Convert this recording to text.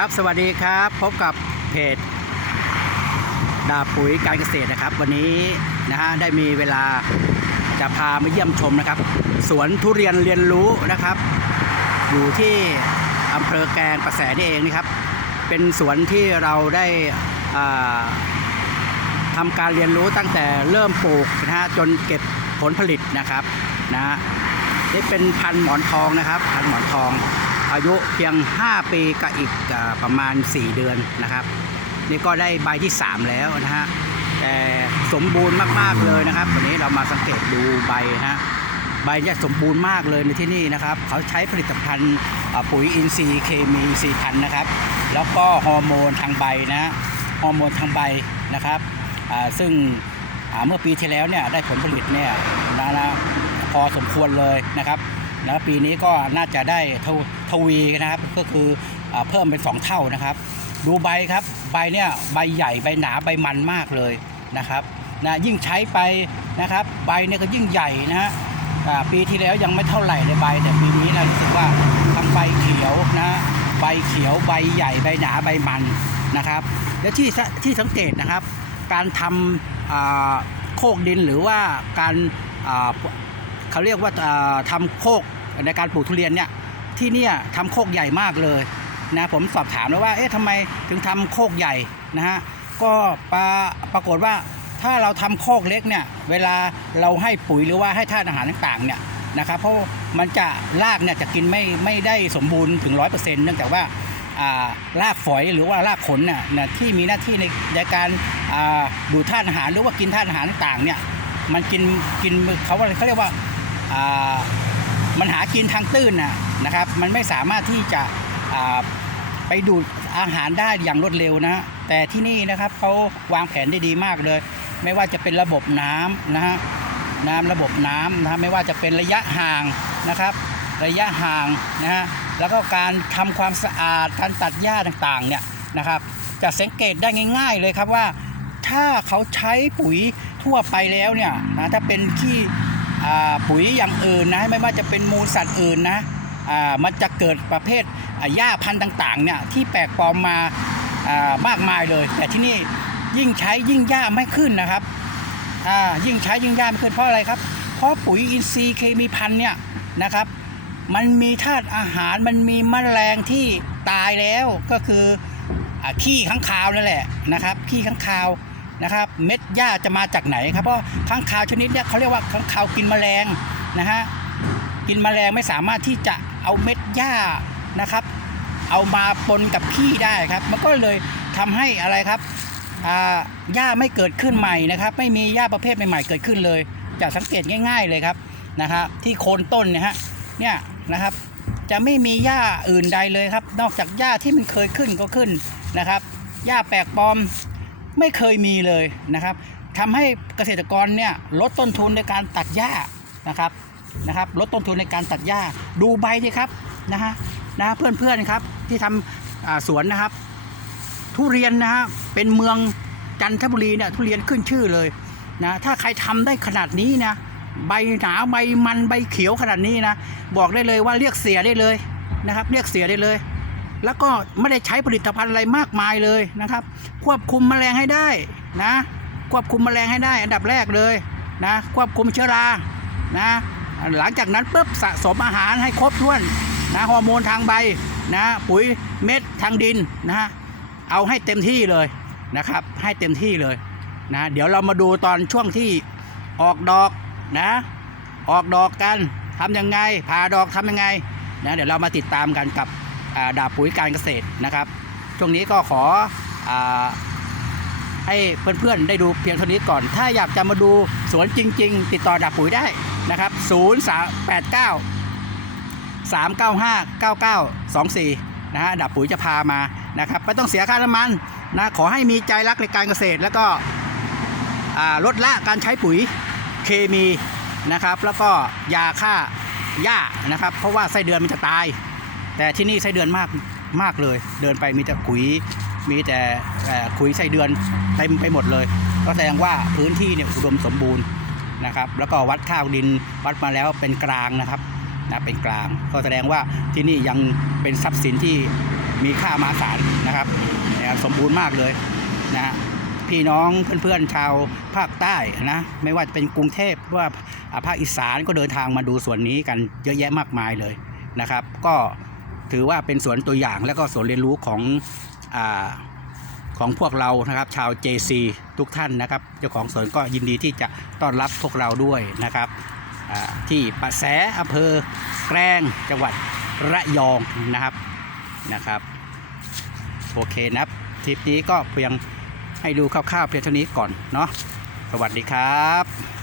ครับสวัสดีครับพบกับเพจดาปุ๋ยการเกษตรนะครับ วันนี้นะฮะได้มีเวลาจะพามาเยี่ยมชมนะครับ สวนทุเรียนเรียนรู้นะครับ อยู่ที่อำเภอแกงประแสนี่เองนะครับ เป็นสวนที่เราได้ทำการเรียนรู้ตั้งแต่เริ่มปลูกนะฮะจนเก็บผลผลิตนะครับนะฮะนี่เป็นพันหมอนทองนะครับ พันหมอนทอง อายุเพียง 5 ปีกับอีกอประมาณ 4 เดือนนะครับ นี่ก็ได้ใบที่ 3 แล้วนะฮะแต่สมบูรณ์มากๆเลยนะครับ วันนี้เรามาสังเกตดูใบนะฮะใบเนี่สมบูรณ์มากเลยในที่นี่นะครับ เขาใช้ผลิตภัณฑ์ปุ๋ยอินทรีย์เคมีอินทรีย์พันธุ์นะครับ แล้วก็ฮอร์โมนทางใบนะฮอร์โมนทางใบนะครับซึ่งเมื่อปีที่แล้วเนี่ยได้ผลผลิตเนี่ยนะนะพอสมควรเลยนะครับแล้วปีนี้ก็น่าจะได้เทว ทวีนะครับก็คืออเพิ่มเป็น 2 เท่านะครับ ดูใบครับใบเนี่ยใบใหญ่ใบหนาใบมันมากเลยนะครับนะยิ่งใช้ไปนะครับใบเนี่ยก็ยิ่งใหญ่นะฮะปีที่แล้วยังไม่เท่าไหร่ในใบ แต่ปีนี้นะรู้สึกว่าทั้งใบเขียวนะใบเขียวใบใหญ่ใบหนาใบมันนะครับ และที่ที่สังเกตนะครับ การทำโคกดินหรือว่าการเขาเรียกว่าทำโคกในการปลูกทุเรียนเนี่ย ที่เนี่ยทำโคกใหญ่มากเลยนะผมสอบถามแล้วว่าเอ๊ะทำไมถึงทำโคกใหญ่นะฮะก็ปราปรากฏว่าถ้าเราทำโคกเล็กเนี่ยเวลาเราให้ปุ๋ยหรือว่าให้ธาตุอาหารต่างๆเนี่ยนะครับเพราะมันจะรากเนี่ยจะกินไม่ไม่ได้สมบูรณ์ถึง 100%เนื่องจากว่าารากฝอยหรือว่ารากขนน่ะนะที่มีหน้าที่ในในการดูดธาตุอาหารหรือว่ากินธาตุอาหารต่างๆเนี่ยมันกินกินเขาเขาเรียกว่ามันหากินทางตื้นนะ นะครับ มันไม่สามารถที่จะไปดูดอาหารได้อย่างรวดเร็วนะ แต่ที่นี่นะครับเขาวางแผนได้ดีมากเลย ไม่ว่าจะเป็นระบบน้ำนะฮะน้ำระบบน้ำนะฮะไม่ว่าจะเป็นระยะห่างนะครับ ระยะห่างนะฮะแล้วก็การทำความสะอาดการตัดหญ้าต่างๆเนี่ยนะครับ จะสังเกตได้ง่าย ๆเลยครับว่า ถ้าเขาใช้ปุ๋ยทั่วไปแล้วเนี่ยนะถ้าเป็นขี้อ่ปุ๋ยอย่างอื่นนะไม่ว่าจะเป็นมูลสัตว์อื่นนะ มันจะเกิดประเภทหญ้าพันธุ์ต่างๆเนี่ยที่แปลกปลอมมาามากมายเลย แต่ที่นี่ยิ่งใช้ยิ่งหญ้าไม่ขึ้นนะครับยิ่งใช้ยิ่งหญ้าไม่ขึ้นเพราะอะไรครับ เพราะปุ๋ยอินทรีย์เคมีพันธุ์เนี่ยนะครับมันมีธาตุอาหารมันมีแมลงที่ตายแล้วก็คืออขี้ข้างคาวนั่นแหละนะครับขี้ข้างคาวนะครับเม็ดหญ้าจะมาจากไหนครับเพราะข้างคาวชนิดเนี้ยเขาเรียกว่าข้างคาวกินแมลงนะฮะกินแมลงไม่สามารถที่จะ เอาเม็ดหญ้านะครับ เอามาปนกับขี้ได้ครับ มันก็เลยทำให้อะไรครับหญ้าไม่เกิดขึ้นใหม่นะครับ ไม่มีหญ้าประเภทใหม่ๆเกิดขึ้นเลยจะสังเกตง่าย ๆเลยครับนะครับที่โคนต้นเนี่ยฮะเนี่ยนะครับ จะไม่มีหญ้าอื่นใดเลยครับ นอกจากหญ้าที่มันเคยขึ้นก็ขึ้นนะครับหญ้าแปลกปลอมไม่เคยมีเลยนะครับทำให้เกษตรกรเนี่ยลดต้นทุนในการตัดหญ้านะครับ นะครับลดต้นทุนในการตัดหญ้าดูใบดิครับนะฮะนะเพื่อนๆครับที่ทำอ่าสวนนะครับ ทุเรียนนะฮะเป็นเมืองจันทบุรีเนี่ยทุเรียนขึ้นชื่อเลยนะถ้าใครทำได้ขนาดนี้นะใบหนาใบมันใบเขียวขนาดนี้นะบอกได้เลยว่าเรียกเสียได้เลยนะครับ เรียกเสียได้เลย แล้วก็ไม่ได้ใช้ผลิตภัณฑ์อะไรมากมายเลยนะครับ ควบคุมแมลงให้ได้นะควบคุมแมลงให้ได้ อันดับแรกเลยนะควบคุมเชื้อรานะ หลังจากนั้นปุ๊บสะสมอาหารให้ครบถ้วนนะฮอร์โมนทางใบนะปุ๋ยเม็ดทางดินนะฮะเอาให้เต็มที่เลยนะครับ ให้เต็มที่เลยนะเดี๋ยวเรามาดูตอนช่วงที่ออกดอกนะออกดอกกันทำยังไงผ่าดอกทำยังไงนะเดี๋ยวเรามาติดตามกันกับดาบปุ๋ยการเกษตรนะครับ ช่วงนี้ก็ขออให้เพื่อนๆได้ดูเพียงเท่านี้ก่อน ถ้าอยากจะมาดูสวนจริง ๆ ติดต่อดาบปุ๋ยได้ นะครับ0 3 8 9 395 9924นะฮะดับปุ๋ยจะพามานะครับไม่ต้องเสียค่าน้ำมันนะขอให้มีใจรักในการเกษตร แล้วก็ลดละการใช้ปุ๋ยเคมีนะครับ แล้วก็ยาฆ่าหญ้านะครับ เพราะว่าไส้เดือนมันจะตาย แต่ที่นี่ไส้เดือนมากมากเลย เดินไปมีแต่ขุยมีแต่ขุยไส้เดือนเต็มไปหมดเลย ก็แสดงว่าพื้นที่เนี่ยอุดมสมบูรณ์ นะครับ แล้วก็วัดข้าวดินวัดมาแล้วเป็นกลางนะครับนะเป็นกลาง ก็แสดงว่าที่นี่ยังเป็นทรัพย์สินที่มีค่ามหาศาลนะครับนะครับสมบูรณ์มากเลยนะฮะพี่น้องเพื่อนๆชาวภาคใต้นะไม่ว่าจะเป็นกรุงเทพหรือว่าภาคอีสานก็เดินทางมาดูสวนนี้กันเยอะแยะมากมายเลยนะครับ ก็ถือว่าเป็นสวนตัวอย่างและก็สวนเรียนรู้ของอา ของพวกเรานะครับชาว JC ทุกท่านนะครับ เจ้าของสวนก็ยินดีที่จะต้อนรับพวกเราด้วยนะครับที่ปะแสอำเภอแกลงจังหวัดระยองนะครับนะครับ โอเคนะครับทริปนี้ก็เพียงให้ดูคร่าวๆเพียงเท่านี้ก่อนเนาะสวัสดีครับ